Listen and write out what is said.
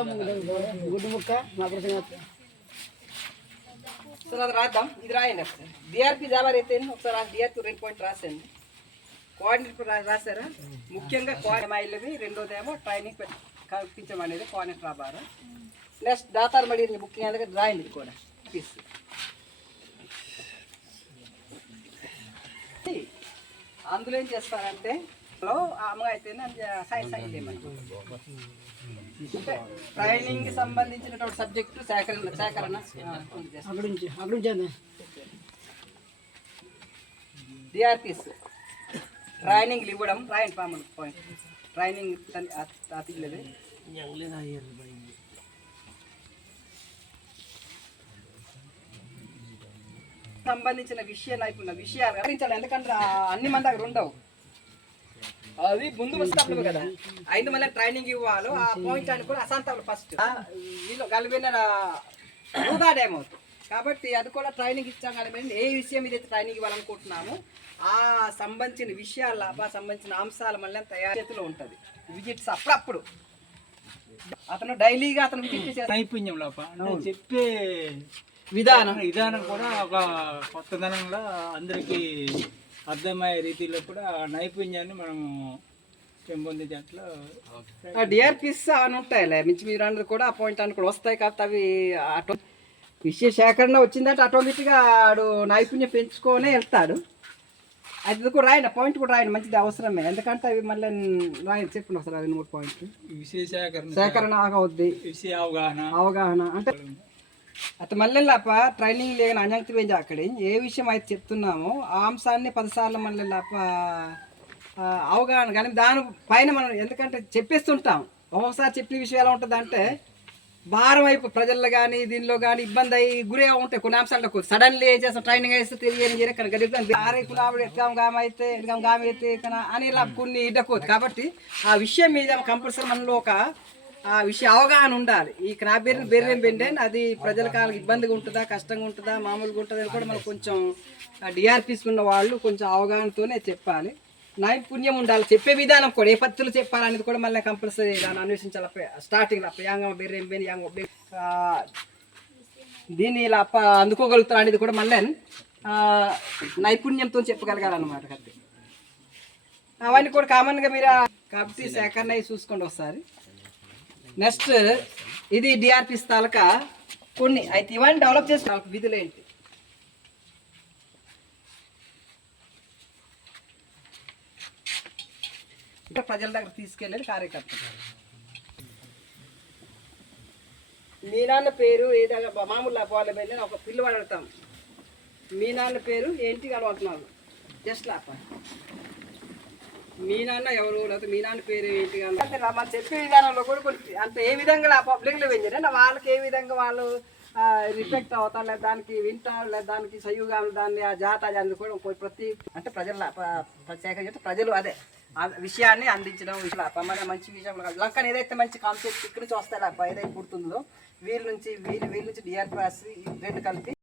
గుడ్డు ముక్క మా ప్రశ్న సార్ అది రాద్దాం. ఇది రాయండి ఒకసారి. డిఆర్పి జాబర్ అయితే ఒకసారి డిఆర్పి 2 పాయింట్ రాసండి. కోఆర్డినేటర్ రాశారా? ముఖ్యంగా కోఆర్డినేటర్వి, రెండోదేమో ట్రైనింగ్ కల్పించమనేది కోఆర్డినేటర్ రాబారు. నెక్స్ట్ దాతారు మడి బుకింగ్ అనేది రాయండి. ఇది కూడా పీస్ అందులో ఏం చేస్తారంటే అమ్మ అయితే సైన్స్ చేయమని అంటే ట్రైనింగ్ కి సంబంధించినటువంటి సబ్జెక్టు సేకరణ డిఆర్పిస్ ట్రైనింగ్లు ఇవ్వడం. రాయండి పామన్ పాయింట్ ట్రైనింగ్ అతిలేదు సంబంధించిన విషయాలు గమనించాలి. ఎందుకంటే అన్ని మంది దగ్గర ఉండవు. అది ముందు వస్తాడు కదా, 5 మంది ట్రైనింగ్ ఇవ్వాలి. ఆ పాయింట్ అని కూడా అశాంతాలు ఫస్ట్ వీళ్ళు కలిపిన ఊదాడేమవుతుంది. కాబట్టి అది కూడా ట్రైనింగ్ ఇచ్చాం. కానీ ఏ విషయం మీద ట్రైనింగ్ ఇవ్వాలనుకుంటున్నాము ఆ సంబంధించిన విషయాల సంబంధించిన అంశాల మళ్ళీ తయారు చేతిలో ఉంటుంది. విజిట్స్ అప్పుడప్పుడు అతను డైలీగా అతను విజిట్ చేసే నైపుణ్యం చెప్పే విధానం కూడా ఒక కొత్తదనంగా అందరికీ అర్థమయ్యే రీతిలో కూడా నైపుణ్యాన్ని మనము పెంపొందించేట్లో డిఆర్పిస్ అని ఉంటాయిలే మించి మీరు అన్నది కూడా ఆ పాయింట్ అని కూడా వస్తాయి. కాబట్టి అవి విషయ సేకరణ వచ్చిందంటే ఆటోమేటిక్గా ఆడు నైపుణ్యం పెంచుకొనే వెళ్తాడు. అది కూడా రాయండి, పాయింట్ కూడా రాయండి, మంచిది అవసరమే. ఎందుకంటే అవి మళ్ళీ రాయండి. చెప్పండి ఒకసారి 2-3 పాయింట్లు. విషయ సేకరణ అవుద్ది, విషయ అవగాహన అంటే అత మళ్ళీ ట్రైనింగ్ లేని అంజంక్తి వేంజ అక్కడ ఏ విషయం అయితే చెప్తున్నామో ఆ అంశాన్ని 10 సార్లు మళ్ళీ అవగాహన. కానీ దాని పైన మనం ఎందుకంటే చెప్పేస్తుంటాం. ఒక్కొక్కసారి చెప్పిన విషయం ఎలా ఉంటుంది అంటే భారం అయిపో ప్రజల్లో కానీ దీనిలో కానీ ఇబ్బంది అయ్యి గురి ఉంటాయి. కొన్ని అంశాలకు సడన్లీ ఏం చేస్తాం ట్రైనింగ్ వేస్తే తెలియని కానీ గడిపుతాను అయితే అని ఇలా కొన్ని ఇడ్డకోదు. కాబట్టి ఆ విషయం మీద కంపల్సరీ మనలో ఒక ఆ విషయ అవగాహన ఉండాలి. ఈ క్రాబెర్రీ బెర్రీ బెండే అది ప్రజలకు ఇబ్బందిగా ఉంటుందా, కష్టంగా ఉంటుందా, మామూలుగా ఉంటుందా అని కూడా మనకు కొంచెం డిఆర్పిస్ ఉన్న వాళ్ళు కొంచెం అవగాహనతోనే చెప్పాలి. నైపుణ్యం ఉండాలి. చెప్పే విధానం కూడా ఏ పద్ధతులు చెప్పాలనేది కూడా మళ్ళీ కంపల్సరీ దాన్ని అన్వేషించాలి. స్టార్టింగ్ యాంగ బెర్రీ బెన్ యాంగ దీన్ని ఇలా అందుకోగలుగుతారు అనేది కూడా మళ్ళీ నైపుణ్యంతో చెప్పగలగాలన్నమాట. కాబట్టి అవన్నీ కూడా కామన్గా మీరు కాబట్టి సేకరణ చూసుకోండి ఒకసారి. నెక్స్ట్ ఇది డిఆర్పిస్ తాలూకా కొన్ని అయితే ఇవన్నీ డెవలప్ చేసిన విధులు ఏంటి అంటే ప్రజల దగ్గర తీసుకెళ్ళేది కార్యకర్తలు. మీ నాన్న పేరు ఏదైనా మామూలు పోవాలి వెళ్ళి ఒక పిల్లవాడు అడుగుతాం. మీ నాన్న పేరు ఏంటి అనుకుంటున్నాను జస్ట్ లాప మీ నాన్న ఎవరు లేకపోతే మీ నాన్న పేరు ఏంటి అంటే మనం చెప్పే విధానంలో కూడా కొన్ని అంటే ఏ విధంగా ఆ పబ్లిక్లో వెళ్ళారు వాళ్ళకి ఏ విధంగా వాళ్ళు రిఫెక్ట్ అవుతారు, లేదా దానికి వింటారు, లేదా దానికి సయ్యుగా దాన్ని ఆ జాతాన్ని కూడా ప్రతి అంటే ప్రజలు అదే ఆ విషయాన్ని అందించడం. మన మంచి విషయం లంకన్ ఏదైతే మంచి కాన్సెప్ట్ ఇక్కడ నుంచి వస్తాయి ఏదైతే పుడుతుందో వీళ్ళ నుంచి డిఆర్పిఎస్ 2 కలిపి